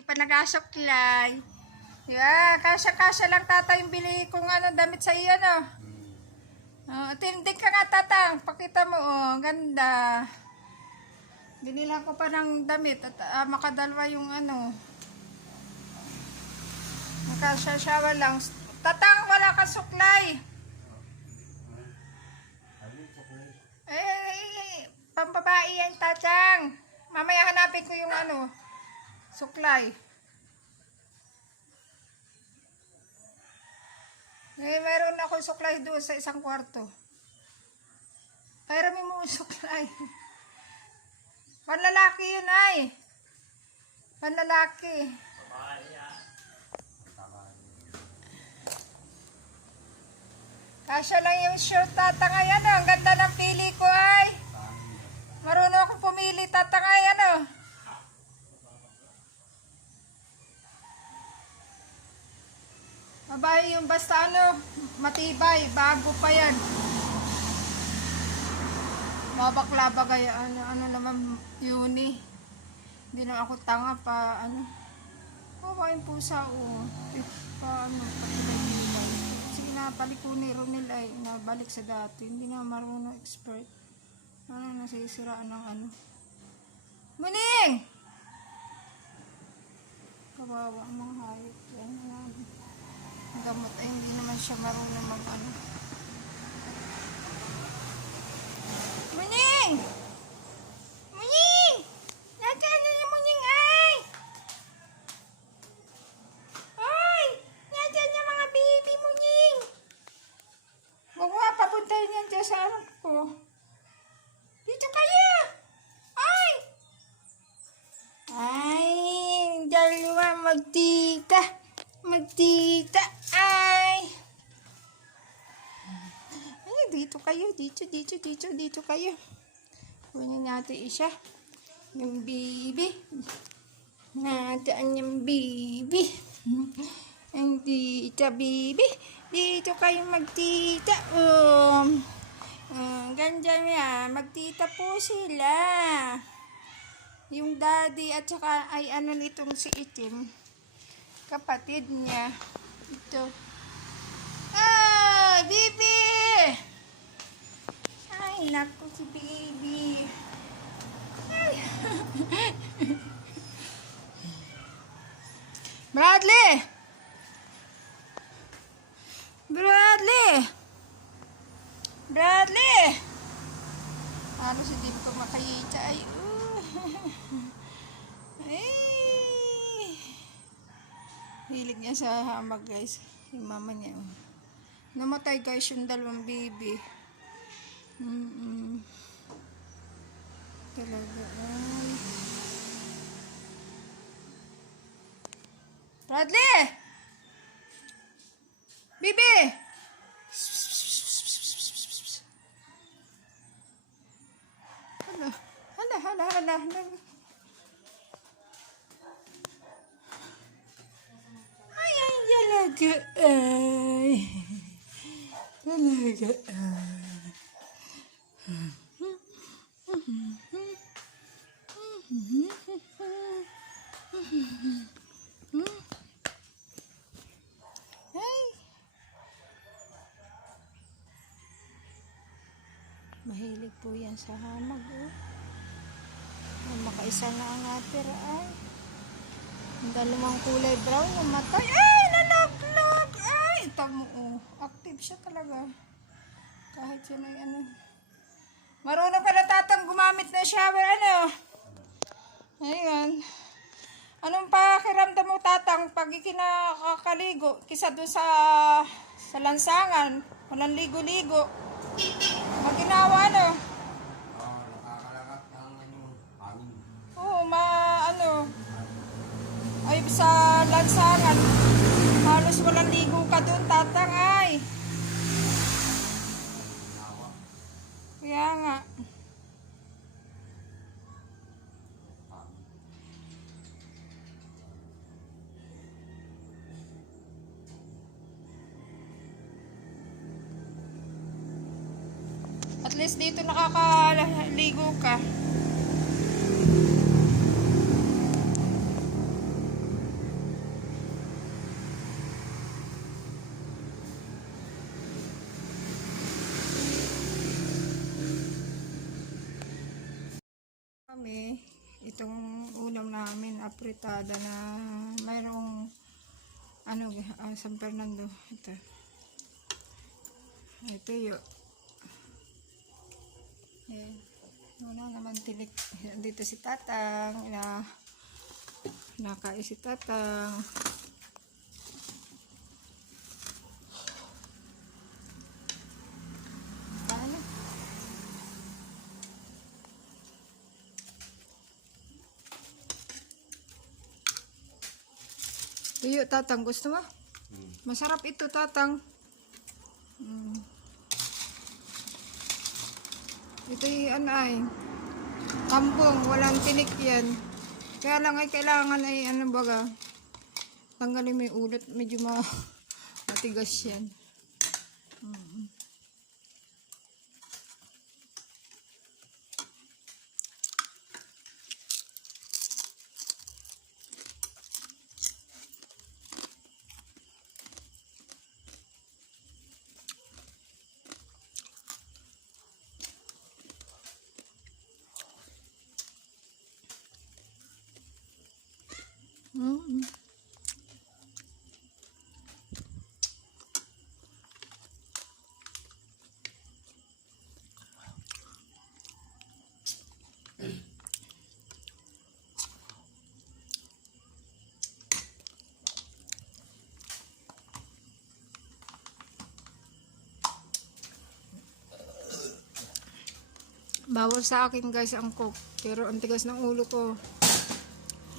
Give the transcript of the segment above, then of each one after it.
Hindi pa nagasuklay. Yeah, kasya-kasya lang tata yung bili kong ano, damit sa iyo, no? Oh, tindig ka nga, tatang. Pakita mo, oh, ganda. Binila ko pa ng damit at ah, makadalwa yung ano. Nakasyasawa lang. Tatang, wala ka suklay. Eh, pambabae yan, tatang. Mamaya hanapin ko yung ano, suklay. Eh, meron ako suklay doon sa isang kwarto. Pero may mo suklay. Panlalaki yun ay. Panlalaki. Kasya lang yung shirt tata ngayon. oh. Ang ganda ng pili ko ay. Marunong ako pumili tata ngayon. Mabay yung basta ano, matibay, bago pa yan. Mabakla kaya ano, ano naman uni. Hindi na ako tanga pa ano. Kawain pusa o. Eh, pa ano, pa ilay Sige na, palikuniro nila eh, nabalik sa dati. Hindi na marunong expert. Ano, nasisiraan ng ano. Muning! Kawawa ang mga hayop. Yan, yan. Gamot ay hindi naman siya marunong mag ano. Muning! Muning! Nasaan na si Muning ay? Ay! Nasaan yung mga baby Muning? Nga papuntahin yan dyan sa anak ko. Dito kayo! Ay! Ay, dalawa magtita. Magtita. Dito kayo. Dito, dito, dito, dito kayo. Kunin natin isa. Yung bibi. Nataan yung bibi. Ang tita bibi. Dito kayo magtita. Um, um, ganyan yan. Magtita po sila. Yung daddy at saka ay ano nitong si itim. Kapatid niya. Ito. Ay, baby! Ay, naku si baby. Bradley! Bradley! Bradley! Ano si Dim ko makayita ay uh. Ay. Hilig niya sa hamag guys. Yung mama niya. Namatay guys yung dalawang baby. Mm -mm. Talaga ay. Bradley! Bibi! Hala, hala, hala, hala, hala. Ay, ay, talaga, ay. Talaga, ay. Ay. Mahilig po yan sa hamag, oh. Ay, makaisa na ang natira, ay. Ang dalawang kulay brown, namatay. Ay, nalaglag! Ay, ito mo, oh. Active siya talaga. Kahit siya na ano. Marunong pala tatang gumamit ng shower, ano? Ayan. Anong pakiramdam mo, tatang, pag ikinakakaligo, kisa doon sa, sa lansangan, walang ligo-ligo. Ang ginawa, ano? Oo, ma, ano, ay sa lansangan, halos walang ligo ka doon, tatang, ay. Nawa. Kaya nga. Hangin. At least dito nakakaligo ka. Kami. Itong ulam namin, apritada na mayroong ano, ah, San Fernando. Ito. Ito yun. Ayan. Wala naman tilik. Dito si Tatang. Na, nakain si Tatang. Paano? Tuyo, Tatang. Gusto mo? Masarap ito, Tatang. Mm. Ito yung ano ay, kambong, walang tinik yan. Kaya lang ay kailangan ay ano baga, tanggalin mo yung ulat, medyo ma matigas yan. Mm. Bawal sa akin guys ang coke. Pero ang tigas ng ulo ko.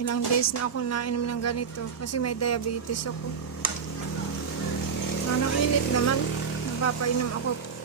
Ilang days na ako nainom ng ganito. Kasi may diabetes ako. Anong init naman. Napapainom ako.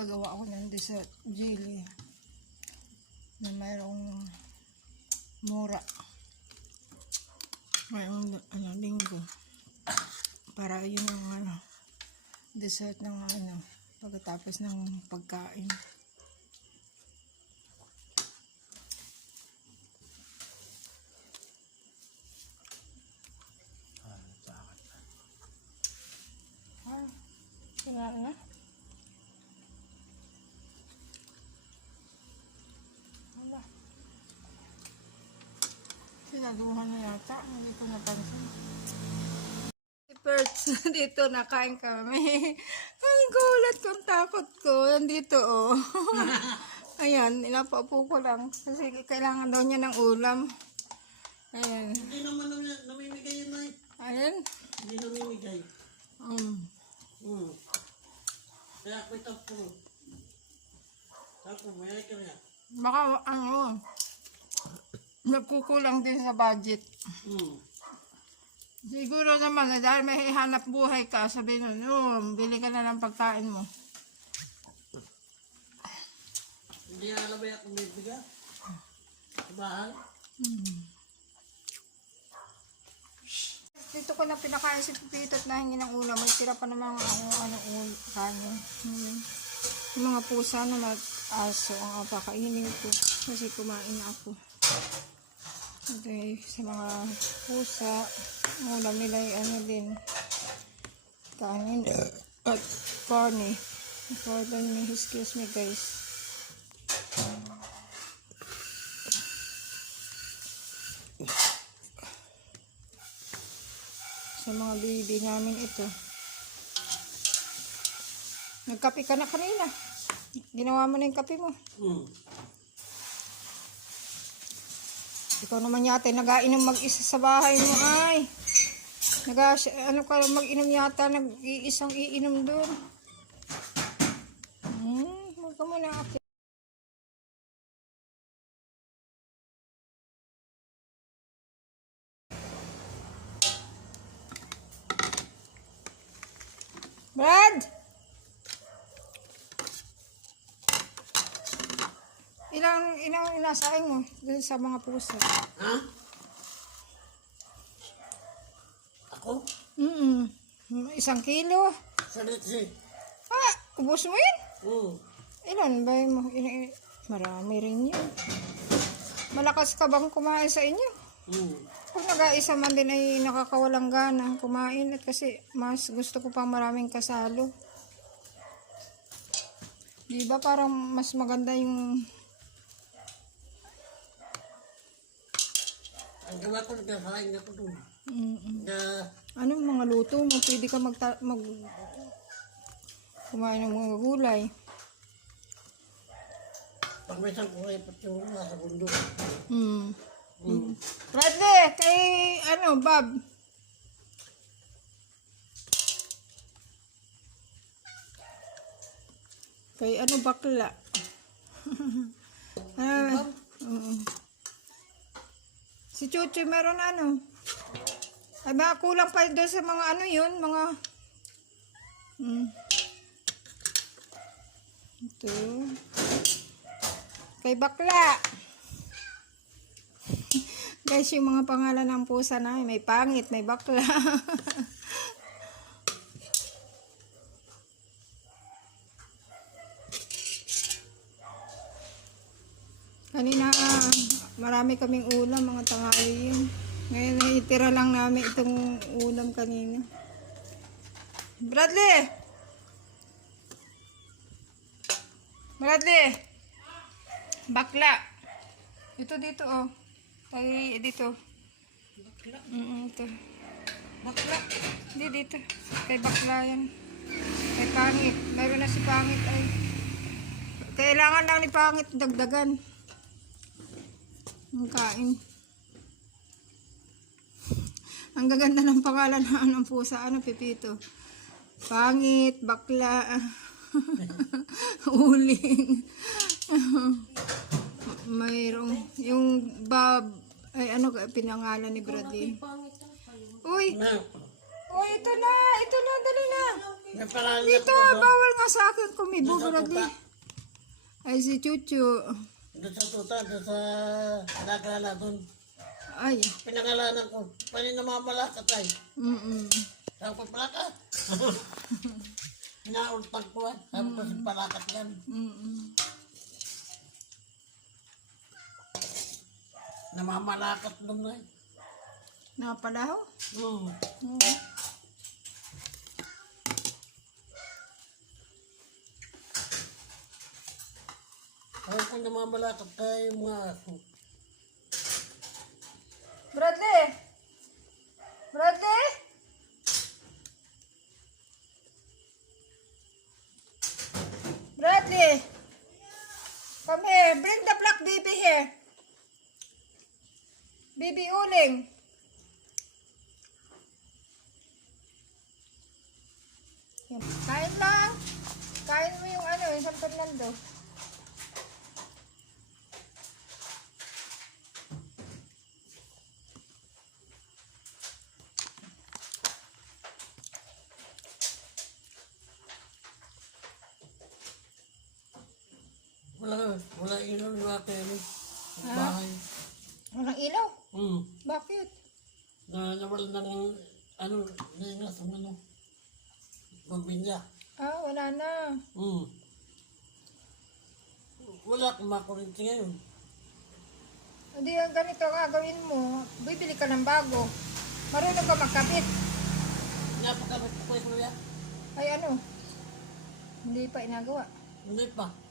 Magagawa ako ng dessert jelly na mayroong mura. Mayroong ano, linggo. Para yun ang ano, dessert ng ano, pagkatapos ng pagkain. Ah, sinara na? Wala. Sinaduhan na yata. Hindi ko napansin. Perch, dito nakain kami. Ang gulat ko, ang takot ko. Nandito, oh. Ayan, inapaupo ko lang. Kasi kailangan daw niya ng ulam. Ayan. Hindi naman namimigay yun ay. Ayan. Hindi namimigay. Um, Hmm. Kaya ako ito po. Ako, may ka na. baka, ano, nagkukulang din sa budget. Hmm. Siguro naman na dahil may hanap buhay ka, sabi nun, oh, bili ka na ng pagkain mo. Hindi na alam ba akong bibiga? Sa bahay? dito ko na pinakain si Pipito at nahingi ng ulam. May tira pa naman ang ano, ul, kanin. Hmm. Yung mga pusa na mag-aso ang papakainin ko. Kasi kumain ako. Okay, sa mga pusa, ulam nila ay ano din. Kanin at corny. Pardon me, excuse me guys. sa mga baby namin ito. Nagkape ka na kanina. Ginawa mo na yung kape mo. Hmm. Ikaw naman yata nag-ainom mag-isa sa bahay mo ay. Naga, ano ka mag-inom yata, nag-iisang iinom doon. Hmm, huwag ka muna ate. Brad! Ilang, ilang inasaing mo dun sa mga pusa? Ha? Ako? Mm Isang kilo. Sa litsi. Ah, ubos mo yun? Hmm. Ilan ba yun mo? Ina- marami rin yun. Malakas ka bang kumain sa inyo? Hmm. Kung nag-aisa man din ay nakakawalang gana kumain at kasi mas gusto ko pang maraming kasalo. Di ba parang mas maganda yung Ang gawa ko, nagkasaing ako doon. mm, Na, ano mga luto mo, pwede ka mag, mag kumain ng mga gulay. pag may isang kuhay, pati yung nasa bundok. Hmm. Hmm. Bradley, kay ano, Bob. Kay ano, bakla. ah, mm. Si Chuchi meron ano. Ay ba, kulang pa doon sa mga ano yun, mga... Hmm. Ito. Kay bakla. Guys, yung mga pangalan ng pusa na may pangit, may bakla. Kanina, ah, marami kaming ulam, mga tanghali yun. Ngayon, itira lang namin itong ulam kanina. Bradley! Bradley! Bakla! Ito dito, oh. Ay, dito. Bakla. Mm, ito. Bakla. Hindi dito. Kay bakla yan. Kay pangit. Meron na si pangit ay. Kailangan lang ni pangit dagdagan. Ang kain. Ang gaganda ng pangalan ng pusa. Ano, Pipito? Pangit, bakla, uling. Mayroong, yung Bob, ay ano pinangalan ni Bradley. Uy, Na, uy, ito na, ito na, dali na. Dito, bawal nga sa akin kumibo, Doon sa Bradley. Ay, si Chuchu. Doon sa tuta, doon sa nagala doon. Ay, Pinangalanan ko. Pwede na mamalakat ay. mm Sabi ko, palakat. Inaultag ko ah. Sabi ko, si palakat yan. mm Namamalakat doon ay. Napalaho? Hmm. Oo. Sabi ko, namamalakat tayo mga aso. Bradley! Bradley! Bradley! Come here. Bring the black baby here. Baby uling. Kain lang. Kain mo yung ano, yung San Fernando. Wala, wala ilaw yung akin. Bahay. Walang ilaw. Hmm. Bakit? Na nawala ng ano, naingas ang ano, pamilya. Ah, wala na. Hmm. Wala akong makurinti ngayon. Hindi, ang ganito nga gawin mo. Bibili ka ng bago. Marunong ka magkabit. Napakabit ko kuya. Ay ano? Hindi pa inagawa. Hindi pa.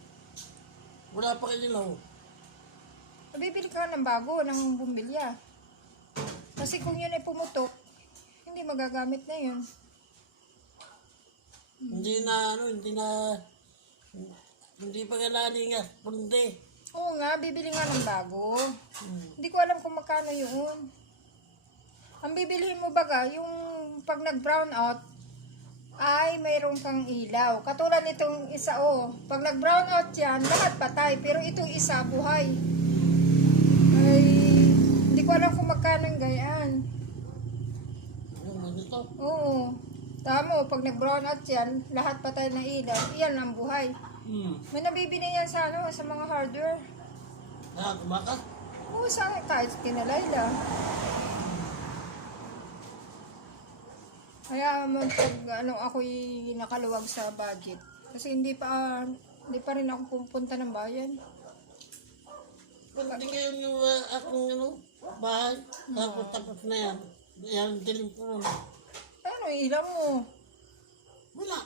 Wala pa ilaw. Bibili ka ng bago ng bumbilya. Kasi kung yun ay pumutok, hindi magagamit na yun. Hindi na, ano, hindi na, hindi pa kailangan pundi. Oo nga, bibili nga ng bago. Hmm. Hindi ko alam kung magkano yun. Ang bibilihin mo baga, yung pag nag-brown out, ay mayroon kang ilaw. Katulad nitong isa, oh. Pag nag-brown out yan, lahat patay. Pero itong isa, buhay. Ay, hindi ko alam kung magkano gayaan. Ganito. Oo. Tamo, pag nag-brown out yan, lahat patay na ilaw. Iyan ang buhay. Hmm. May nabibili yan sa, ano, sa mga hardware. Ah, tumakas. Oo, sa kahit kinalayla. Kaya pag ano, ako'y nakaluwag sa budget. Kasi hindi pa, hindi pa rin ako pupunta ng bayan. Pwede ngayon yung uh, akong ano, bahay. Tapos tapos na yan. Yan, dilim ko nun. Ano, ilang mo? Wala.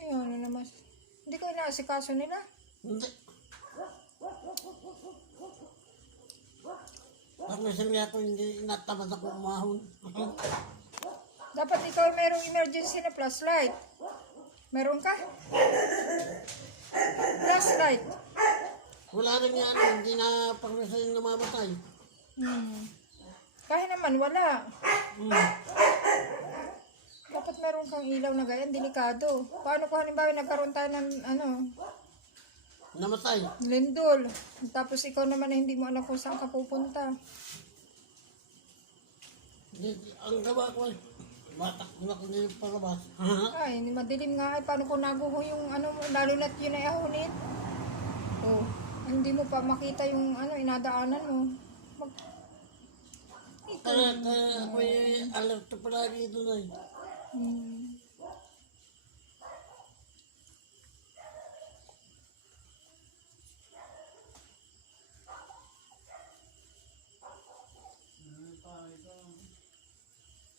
Ayun, ano naman. Hindi ko inaasikaso nila. Hindi. Pag may sabi ako, hindi natamad ako umahon. Dapat ikaw mayroong emergency na flashlight. Meron ka? Flashlight. Wala rin yan, hindi na pag may sabi namamatay. Hmm. Kahit naman wala. Hmm. Dapat meron kang ilaw na ganyan, delikado. Paano kung halimbawa nagkaroon tayo ng ano, Namatay. lindol. Tapos ikaw naman na hindi mo alam kung saan ka pupunta. Ang gawa ko ay, batak ko na ko na yung palabas. Ay, hindi madilim nga ay paano kung naguho yung ano, mo, lalo na't yun ay ahunit. Oh, hindi mo pa makita yung ano, inadaanan mo. Mag... Ito. Kaya, kaya ako yung alert palagi doon ay. Hmm.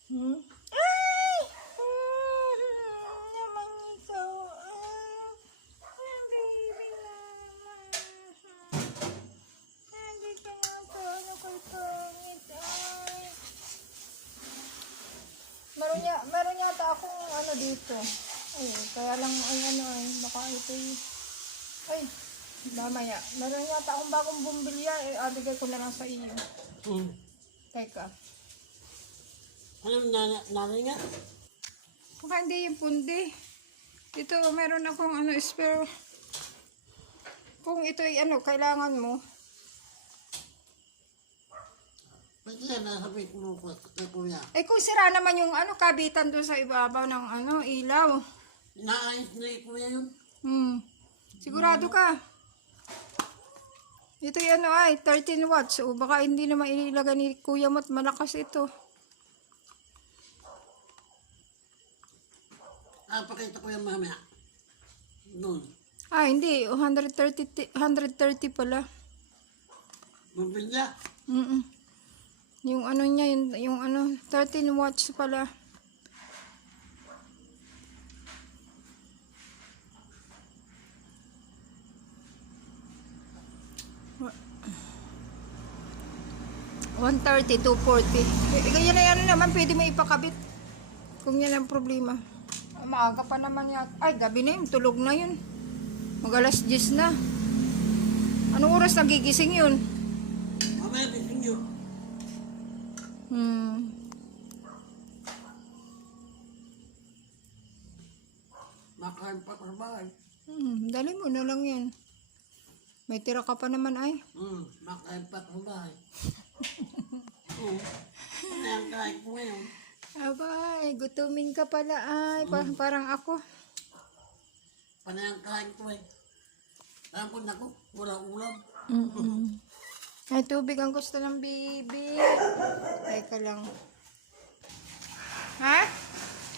Hmm? Ay! Hmm, naman ikaw. Ah, ah, baby naman. Hindi ka nga pa, ano kay pangit. Ay. Meron, ya, meron yata akong ano dito. Ay, kaya lang, ay ano ay, baka ito. Ay, mamaya. Meron yata akong bagong bumbilya. Eh, ah, bigay ko na lang sa iyo. Hmm. Teka. Ano, na, nanay nga? Baka hindi yung pundi. Ito, meron akong ano, spare. Kung ito ay ano, kailangan mo. Pwede yan, nasa bait mo po, kay kuya. Eh, kung sira naman yung ano, kabitan doon sa ibabaw ng ano, ilaw. Naayos na yung kuya yun. Hmm. Sigurado ka. Ito yung ano ay, 13 watts. O baka hindi na mailagay ni kuya mo at malakas ito. Ah, pakita ko yan mamaya. Doon. Ah, hindi. O, 130, ti- 130 pala. Bumbilya. Mm Yung ano niya, yung, yung ano, 13 watts pala. One thirty, two forty. Ganyan na yan naman, pwede mo ipakabit. Kung yan ang problema. Maaga pa naman yan. Ay, gabi na yun, tulog na yun. Mag alas 10 na. Anong oras nagigising yun? Mamaya, gising yun. Hmm. Makain pa sa bahay. Hmm, dali mo na lang yan. May tira ka pa naman ay. Hmm, makain pa sa bahay. Oo. Ano yung kain ko ngayon? Abay, gutumin ka pala ay. Pa- parang ako. Panayang kain ko eh. Tapos ako, wala ulam. Mm-mm. Ay, tubig ang gusto ng bibi. Teka lang. Ha?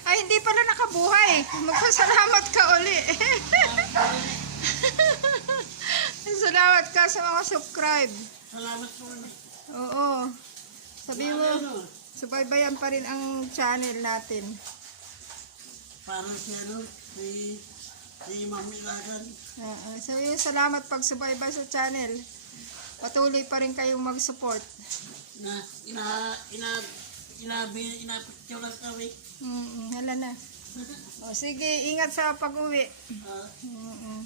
Ay, hindi pala nakabuhay. Magpasalamat ka uli. Salamat ka sa mga subscribe. Salamat po. Oo. Sabi mo, subaybayan pa rin ang channel natin. para ano, si, si Mami Lagan. Oo. Sabi mo, salamat pag subaybay sa channel. Patuloy pa rin kayong mag-support. na ina ina inabi inapicture lang kami. Mm, hala na. O, sige, ingat sa pag-uwi. Ah, Mm-mm.